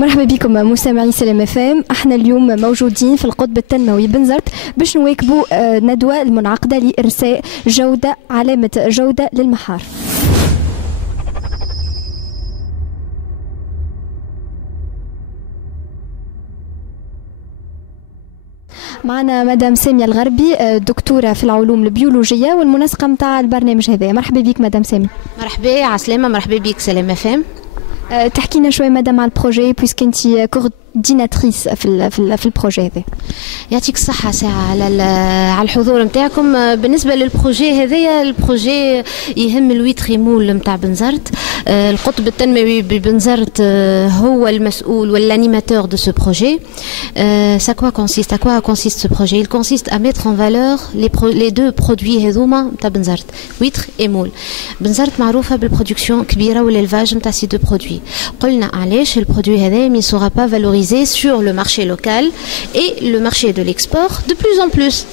مرحبا بكم مستمعي سلام اف ام. احنا اليوم موجودين في القطب التنموي بنزرت باش نواكبوا ندوه المنعقده لارساء جوده علامه جوده للمحار. معنا مدام سامية الغربي دكتورة في العلوم البيولوجية والمنسقة متاع البرنامج هذا. مرحبا بك مدام سامية. مرحبا عسلامة. مرحبا بك سلام فام. تحكينا شوية مدام على البروجي بويسك انت كورديناتريس في البروجي هذا. يعطيك الصحة ساعة على الحضور نتاعكم. بالنسبة للبروجي هذايا، البروجي يهم الويتريمول نتاع بنزرت. القطب التنموي ببنزرت هو المسؤول والانيماتور de ce projet. Ça quoi consiste? À quoi consiste ce projet? Il consiste à mettre en valeur les deux produits هذوما نتاع بنزرت، ويتر et مول. بنزرت معروفة بالبرودكسيون كبيرة والélevage نتاع ces deux produits. قلنا علاش البرودوي هذا ما sera pas valorisé sur le marché local et le marché de l'export de plus en plus.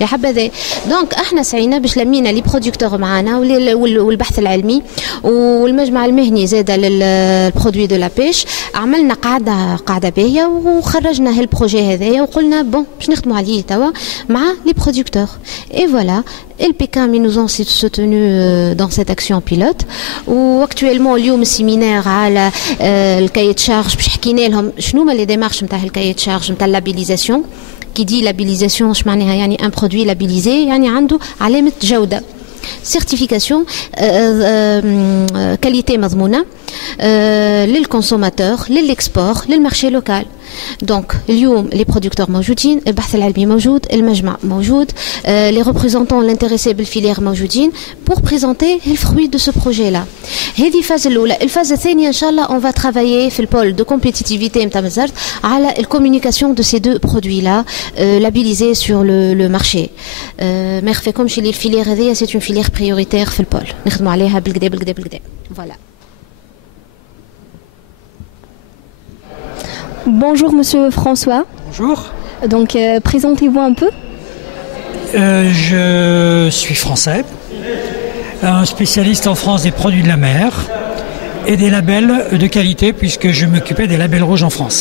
يا حبذا. دونك احنا سعينا باش لمينا لي برودكتور معانا والبحث العلمي والمجمع المهني زاد للبرودوي دو لا بيش. عملنا قاعده باهيه وخرجنا هالبروجي هذايا وقلنا بون باش نخدموا عليه توا مع لي برودكتور. اي فوالا البيكام nous ont soutenu dans cette action pilote. واكtuellement اليوم السيمينار على الكايت شارج باش حكينا لهم شنو هما لي ديمارش نتاع الكايت شارج نتاع اللابيليزاسيون. Qui dit labellisation, je معناها يعني un produit labellisé يعني عنده علامة جودة. certification qualité مضمونة للكونسوماتور للإكسبور للمارشي لوكال. دونك اليوم لي برودكتور موجودين، البحث العلمي موجود، المجمع موجود، لي ريبريزونطون لانتريسي بالفيلير موجودين بور بريزونتي الفروي دو سو بروجي لا. هذه الفاز الاولى. الفاز الثانيه ان شاء الله اون فا ترافايي في البول دو كومبيتيتيفيتي نتاع مزرت على الكومونيكاسيون دو سي دو برودوي لا لابيليزي سور لو مارشي. ما يخفيكمش لي الفيلير هذه سي اون فيلير بريوريتير في البول، نخدموا عليها بالكدا بالكدا بالكدا. فوالا. Bonjour Monsieur François. Bonjour. Donc présentez-vous un peu. Je suis français, un spécialiste en France des produits de la mer et des labels de qualité puisque je m'occupais des labels rouges en France.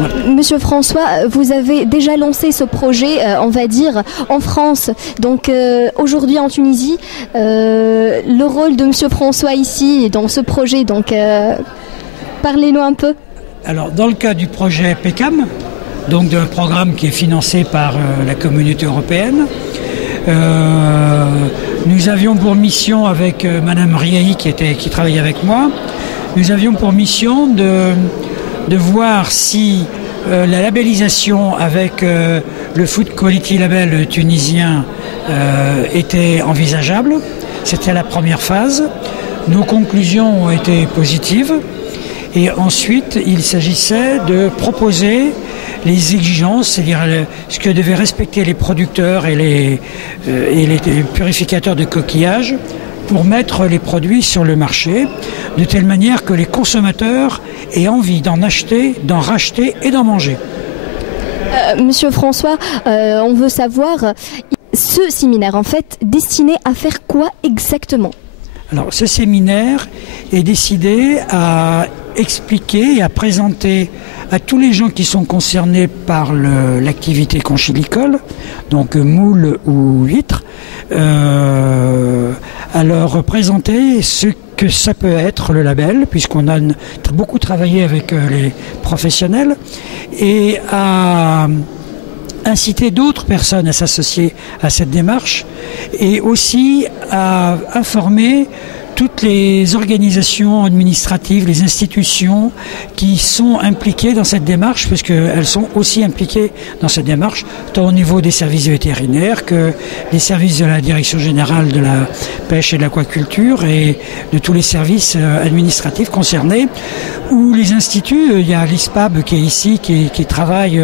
Voilà. Monsieur François, vous avez déjà lancé ce projet, on va dire, en France. Donc aujourd'hui en Tunisie, le rôle de Monsieur François ici dans ce projet, donc parlez-nous un peu. Alors, dans le cas du projet PECAM, donc d'un programme qui est financé par la communauté européenne, nous avions pour mission avec Madame Riahi qui travaillait avec moi, nous avions pour mission de voir si la labellisation avec le Food Quality Label tunisien était envisageable. C'était la première phase. Nos conclusions ont été positives. Et ensuite, il s'agissait de proposer les exigences, c'est-à-dire ce que devaient respecter les producteurs et les purificateurs de coquillages pour mettre les produits sur le marché, de telle manière que les consommateurs aient envie d'en acheter, d'en racheter et d'en manger. Monsieur François, on veut savoir, ce séminaire, en fait, destiné à faire quoi exactement ? Alors, ce séminaire est décidé à expliquer et à présenter à tous les gens qui sont concernés par l'activité conchilicole, donc moule ou huître, à leur présenter ce que ça peut être le label, puisqu'on a beaucoup travaillé avec les professionnels, et à inciter d'autres personnes à s'associer à cette démarche et aussi à informer toutes les organisations administratives, les institutions qui sont impliquées dans cette démarche, puisqu'elles sont aussi impliquées dans cette démarche, tant au niveau des services vétérinaires que des services de la Direction générale de la pêche et de l'aquaculture et de tous les services administratifs concernés, ou les instituts. Il y a l'ISPAB qui est ici, qui travaille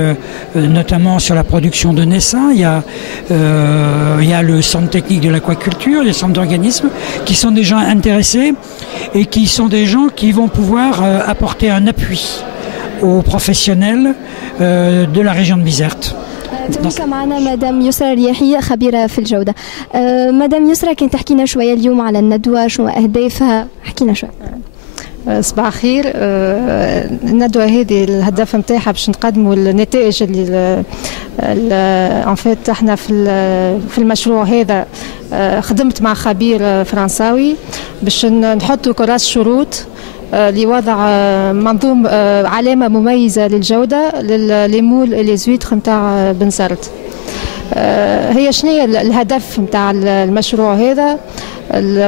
notamment sur la production de naissins. Il y a le centre technique de l'aquaculture, les centres d'organismes qui sont des gens intéressés et qui sont des gens qui vont pouvoir apporter un appui aux professionnels de la région de Bizerte. تبقى معنا مدام يسرى الرياحية خبيرة في الجودة. مدام يسرى كنت تحكينا شوية اليوم على الندوة، شنو أهدافها؟ حكينا شوية. صباح خير. الندوة هذه الهدف نتاعها باش نقدموا النتائج اللي ان فيت احنا في المشروع هذا. خدمت مع خبير فرنساوي باش نحطوا كراس شروط لوضع منظوم علامة مميزة للجودة للمول لي زويتر نتاع بنزرت. هي شنو هي الهدف نتاع المشروع هذا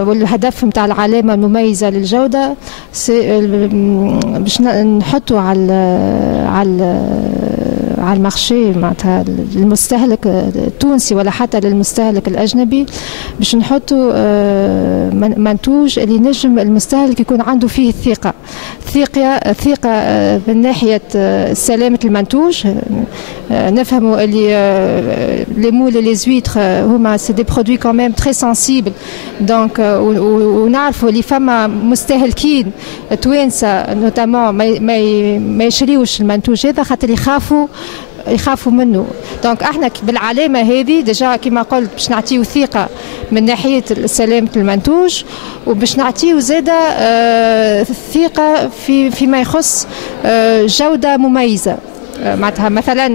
والهدف نتاع العلامة المميزة للجودة؟ باش نحطوا على المارشي معناتها المستهلك التونسي ولا حتى للمستهلك الأجنبي، باش نحطوا منتوج اللي نجم المستهلك يكون عنده فيه الثقة من ناحية سلامة المنتوج. نفهموا اللي لي مول لي زويتر هما سي دي برودوي كون ميم تري سنسيبل، دونك ونعرفوا اللي فما مستهلكين توانسه نوتامون ما يشريوش المنتوج هذا خاطر يخافوا منه. دونك احنا بالعلامه هذه ديجا كما قلت باش نعطيو ثقه من ناحيه سلامه المنتوج، وباش نعطيو زاده ثقه فيما يخص جوده مميزه. معناتها مثلا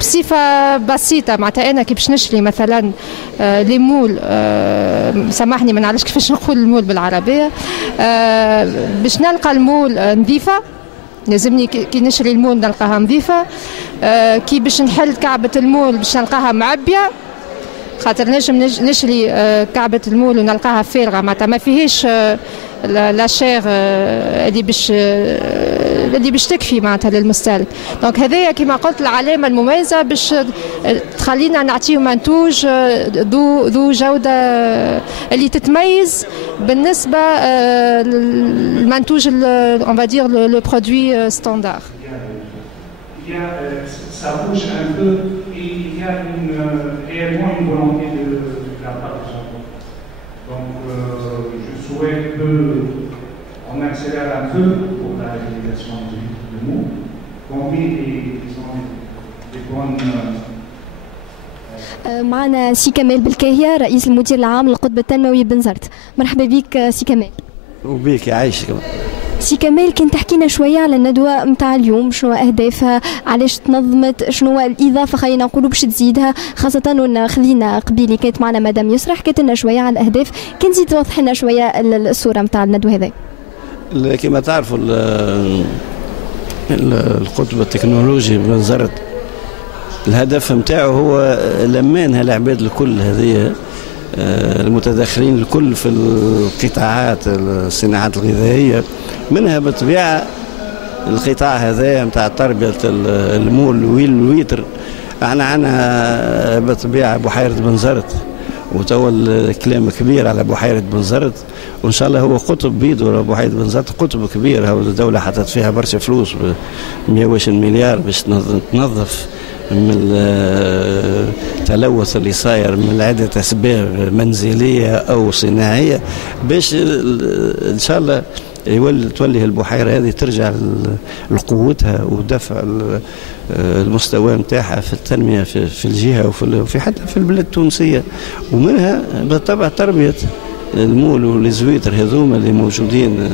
بصفه بسيطه، معناتها انا كي باش نشري مثلا لي مول، سامحني ما نعرفش كيفاش نقول المول بالعربيه، باش نلقى المول نظيفه، لازمني كي نشري المول نلقاها نظيفه. كي باش نحل كعبه المول باش نلقاها معبيه، خاطر نجم نشري كعبه المول ونلقاها فارغه، معناتها ما فيهاش لا شير اللي باش تكفي معناتها للمستهلك. دونك هذايا كما قلت العلامه المميزه باش تخلينا نعطيو منتوج ذو جوده اللي تتميز بالنسبه للمنتوج اون فا دير لو برودوي ستاندار. Ça bouge un peu et il y a réellement une volonté de la part du Japon. Donc je souhaite qu'on accélère un peu pour la réalisation du mot, qu'on met des bonnes... معنا سي كمال بالكاهية رئيس المدير العام للقطب التنموي بنزرت. مرحبا بك سي كمال. وبيك يعيشك. سي كمال كان تحكينا شوية على الندوة متاع اليوم، شنو أهدافها، علاش تنظمت، شنو الإضافة خلينا نقولوا باش تزيدها، خاصة أن خذينا قبيلي كانت معنا مدام يسرى حكيت لنا شوية على الأهداف، كان تزيد توضح لنا شوية الصورة متاع الندوة هذه. كما تعرفوا القطب التكنولوجي بنزرت الهدف متاعه هو لمان هالعباد الكل هذه المتداخلين الكل في القطاعات الصناعات الغذائية، منها بالطبيعة القطاع هذا متاع تربية المول والويتر. احنا عنا بالطبيعة بحيرة بنزرت، وتوا الكلام كبير على بحيرة بنزرت، وإن شاء الله هو قطب بيدو. بحيرة بنزرت قطب كبير، هو الدولة حطت فيها برشا فلوس 120 مليار باش تنظف من التلوث اللي صاير من عدة أسباب منزلية أو صناعية، باش إن شاء الله تولي البحيرة هذه ترجع لقوتها ودفع المستوى متاعها في التنمية في الجهة وفي حتى في البلاد التونسية، ومنها بالطبع تربية المول والزويتر هذوما اللي موجودين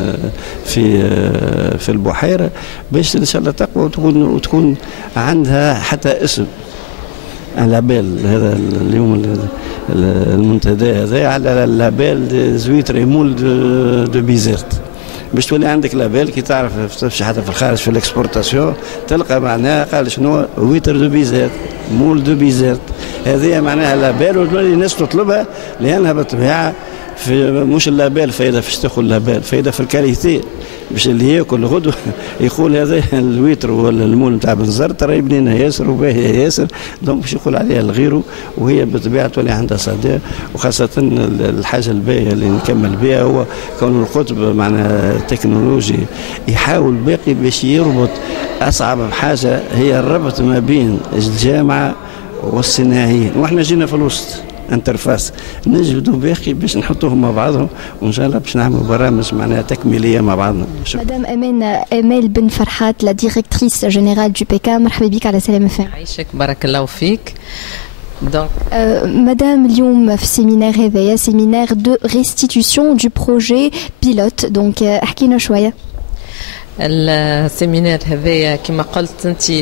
في البحيرة، باش ان شاء الله تقوى وتكون عندها حتى اسم على بال هذا اليوم المنتدى هذا على لابيل زويتر مول دو بيزيرت، باش تولي عندك لابيل كي تعرف تمشي حتى في الخارج في الاكسبورتاسيون تلقى معناها قال شنو ويتر دو بيزيرت مول دو بيزيرت، هذه معناها لابيل وتولي الناس تطلبها لانها بالطبيعه في مش اللابال فايده في تاخذ اللابال فايده في الكاليتي، باش اللي ياكل غدوه يقول هذا الويتر ولا المول نتاع بنزرت راهي بنينه ياسر وباهيه ياسر، دونك باش يقول عليها لغيره، وهي بالطبيعه تولي عندها صدى. وخاصه الحاجه الباهيه اللي نكمل بها هو كون القطب معناها التكنولوجي يحاول باقي باش يربط اصعب حاجه هي الربط ما بين الجامعه والصناعيين، واحنا جينا في الوسط انترفاس نجدوا باقي باش نحطوهم مع بعضهم، وان شاء الله باش نعملوا برامج معناها تكميليه مع بعضنا. مدام امال بن فرحات لا ديريكتريس جينيرال دو بيكا، مرحبا بك على سلامة فهم. عايشك بارك الله فيك. مدام اليوم في السيمينار هذايا سيمينار دو ريستيتيوشن دو بروجي بيلوت دونك احكينا شويه. السيمينار هذايا كما قلت انت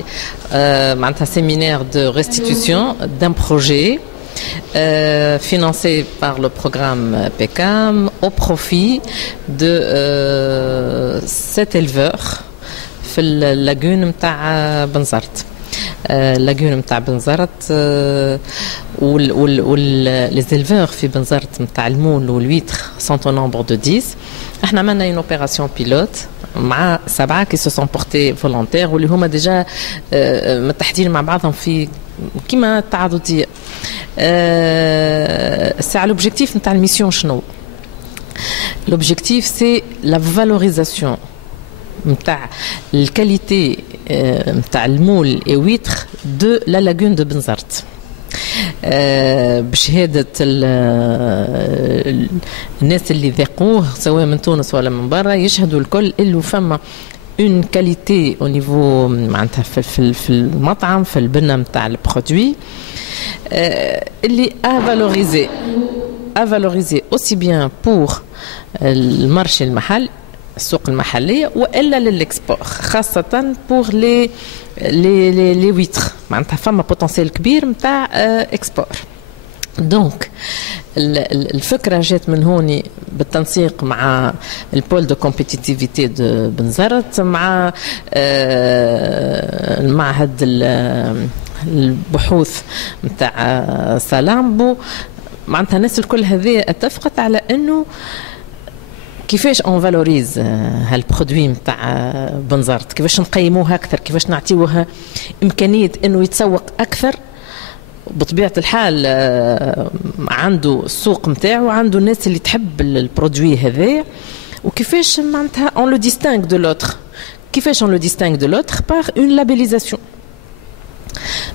معناتها سيمينار دو ريستيتيوشن دان بروجي financé par le programme PECAM au profit de 7 éleveurs في اللاجون متاع بنزرت. اللاجون متاع بنزرت les éleveurs في بنزرت متاع المول والويتر sont au nombre de 10. احنا عملنا une opération pilote مع 7 qui se sont portés volontaires واللي هما ديجا متحدين مع بعضهم في كيما التعاضدية. ساعة l'objectif نتاع الميسيون شنو؟ l'objectif c'est la valorisation نتاع الكاليتي نتاع المول et huître de la lagune de بنزرت. بشهادة الناس اللي ذاقوه سواء من تونس ولا من برا يشهدوا الكل اللي فما une qualité au niveau معناتها في المطعم في البنة نتاع البرودوي اللي à valoriser aussi bien pour المارشي المحل السوق المحلية وإلا للإكسبور خاصة pour les huîtres معناتها فما بوتنسيال كبير متاع إكسبور. دونك الفكرة جات من هوني بالتنسيق مع البول دو كومبيتيتيفيتي دو بنزرت مع المعهد البحوث متاع سالامبو معناتها الناس الكل هذه اتفقت على انه كيفاش اون فالوريز هالبرودوي نتاع بنزرت، كيفاش نقيموه اكثر، كيفاش نعطيوها امكانيه انه يتسوق اكثر. بطبيعه الحال عنده السوق نتاعو، عنده الناس اللي تحب البرودوي هذا، وكيفاش معناتها اون لو ديستينغ دو لوتر. كيفاش اون لو ديستينغ دو لوتر؟ باغ اون لابيليزاسيون.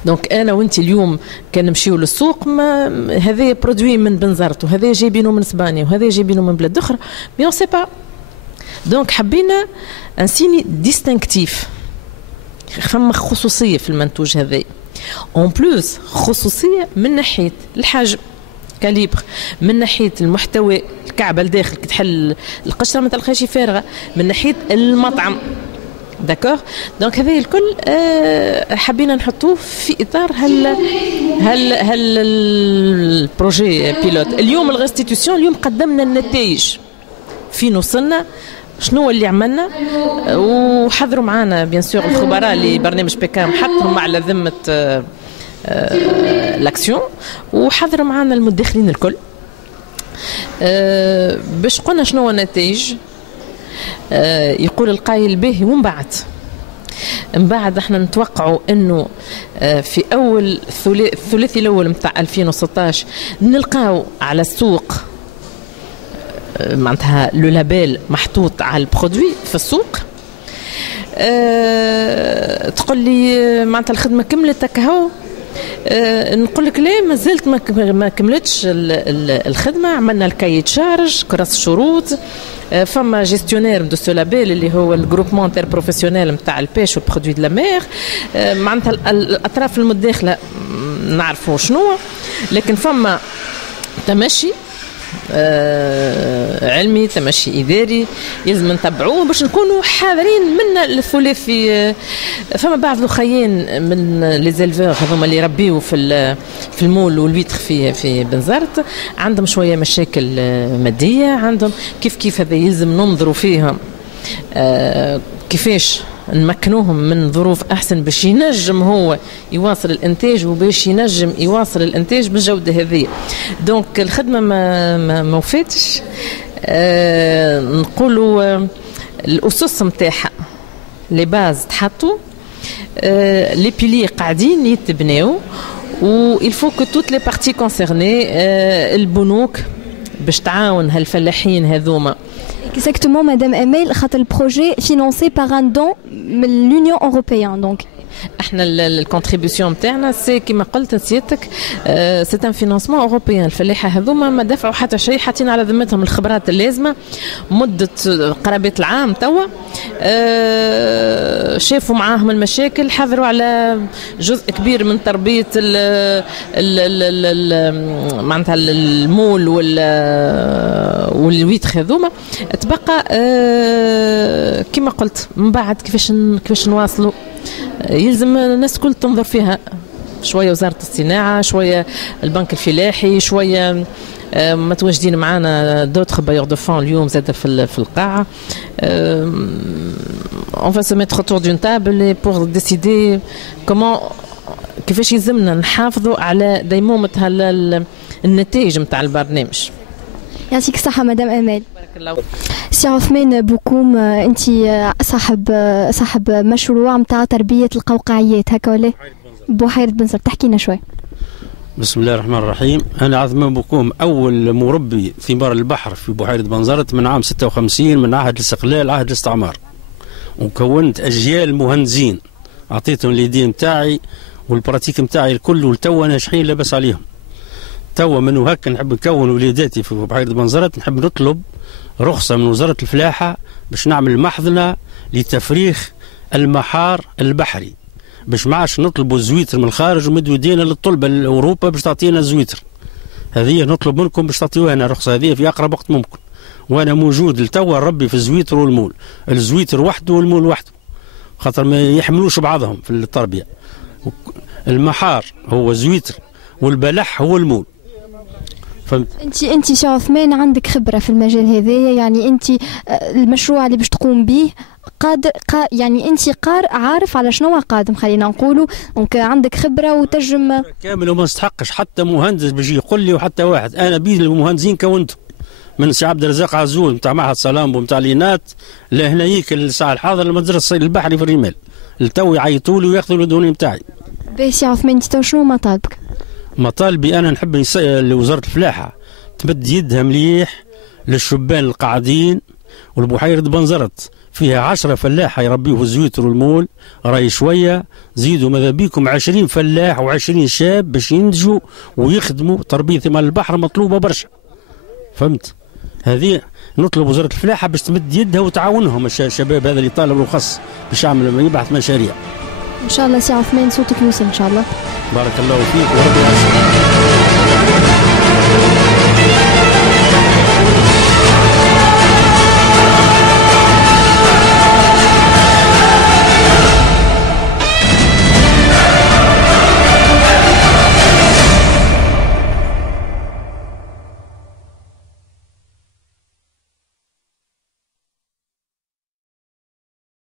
دونك انا وانت اليوم كان نمشيو للسوق، هذا برودوي من بنزرت وهذا جايبينه من اسبانيا وهذا جايبينه من بلاد اخرى، مي اون سي با. دونك حبينا ان سيني ديستينكتيف، فما خصوصيه في المنتوج هذا. اون بلوس خصوصيه من ناحيه الحجم كاليبر، من ناحيه المحتوى الكعبه لداخل كي تحل القشره ما تلقاش فارغه، من ناحيه المطعم. داكور. دونك هذا الكل حبينا نحطوه في اطار هل البروجي بيلوت. اليوم الريستيتيوشن، اليوم قدمنا النتائج فين وصلنا، شنو اللي عملنا، وحضروا معنا بيان سور الخبراء اللي برنامج بيكام حطهم على ذمه لاكسيون، وحضروا معنا المدخرين الكل باش قلنا شنو هو النتائج. يقول القائل به ومن بعد احنا نتوقعوا انه في اول الثلاثي الاول متاع 2016 نلقاو على السوق معناتها لو لابيل محطوط على البرودوي في السوق. تقول لي معناتها الخدمه كملت هكا، نقول لك لا، ما زلت ما كملتش الخدمه. عملنا الكايت شارج، كراس الشروط، فما جيستيونير دو سو لابيل اللي هو الجروبمون انتر بروفيسيونيل نتاع البيش والبرودوي دو لا مير. معناتها الاطراف المداخله نعرفوا شنو، لكن فما تمشي علمي، تمشي إداري يلزم نتبعوه باش نكونوا حاضرين من الثلاثي. فما بعض الأخيين من لي زيلفور هذوما اللي يربيوا في المول والويتر في بنزرت عندهم شوية مشاكل مادية، عندهم كيف هذا يلزم ننظروا فيها كيفاش نمكنوهم من ظروف أحسن باش ينجم هو يواصل الإنتاج وباش ينجم يواصل الإنتاج بالجودة هذه. دونك الخدمة ما وفاتش. نقولوا الأسس متاعها لي باز تحطوا، لي بيلي قاعدين يتبناو، و il faut que toutes les parties concernées البنوك باش تعاون هالفلاحين هذوما. Exactement, Madame Amel, le projet financé par un don de l'Union européenne. Donc. احنا الكونتريبيوشن تاعنا سي كما قلت سيادتك، سي ان فينانسمون اوروبيان. الفلاحه هذوما ما دفعوا حتى شيء، حاطين على ذمتهم الخبرات اللازمه مده قرابه العام توا. شافوا معاهم المشاكل، حضروا على جزء كبير من تربية معناتها المول والويتخ هذوما. تبقى كما قلت من بعد كيفاش نواصلوا، يلزم الناس الكل تنظر فيها، شوية وزارة الصناعة، شوية البنك الفلاحي، شوية متواجدين معنا دوتر بايور دو فون اليوم زاد في القاعة. on va se mettre autour d'une table pour décider comment كيفاش يلزمنا نحافظوا على ديمومة النتائج نتاع البرنامج. يعطيك الصحة مدام أمال. بارك الله. سي عثمان بوكوم، أنت صاحب مشروع نتاع تربية القوقعيات هكا ولا؟ بحيرة بنزرت، تحكينا شوي. بسم الله الرحمن الرحيم. أنا عثمان بوكوم، أول مربي ثمار البحر في بحيرة بنزرت من عام 56 من عهد الاستقلال عهد الاستعمار، وكونت أجيال مهندسين أعطيتهم اليدين متاعي والبراتيك متاعي الكل، والتو أنا شحين لاباس عليهم. توا منو هكا نحب نكون وليداتي في بحيرة بنزرت، نحب نطلب رخصة من وزارة الفلاحة باش نعمل محضنة لتفريخ المحار البحري، باش ما عادش نطلبوا الزويتر من الخارج ومدوا يدينا للطلبة لأوروبا باش تعطينا الزويتر. هذه نطلب منكم باش تعطيوها الرخصة هذه في أقرب وقت ممكن، وأنا موجود لتوا نربي في الزويتر والمول، الزويتر وحده والمول وحده، خاطر ما يحملوش بعضهم في التربية. المحار هو الزويتر والبلح هو المول. انت سي عثمان عندك خبره في المجال هذايا، يعني انت المشروع اللي باش تقوم به قادر يعني انت عارف على شنو قادم، خلينا نقولوا دونك عندك خبره وتجم كامل، وما نستحقش حتى مهندس بيجي يقول لي وحتى واحد. انا بين المهندسين كونته من سي عبد الرزاق عزول نتاع معهد سلامبو نتاع لينات لهنايك الساعه الحاضر المدرسه الصيد البحري في الرمال، التو يعيطوا لي وياخذوا الدوني نتاعي. باهي سي عثمان، انت شنو مطالبك؟ مطالبي انا نحب لوزاره الفلاحه تمد يدها مليح للشبان القاعدين، والبحيرة بنزرت فيها 10 فلاحة يربيوه الزويتر والمول، راي شوية زيدوا ماذا بيكم 20 فلاح و20 شاب باش ينتجوا ويخدموا. تربية ثمار البحر مطلوبة برشا، فهمت؟ هذه نطلب وزارة الفلاحة باش تمد يدها وتعاونهم الشباب هذا اللي طالب رخص باش يبحث مشاريع. ان شاء الله سي عثمان صوتك يوصل ان شاء الله. بارك الله فيك وربي يعزك.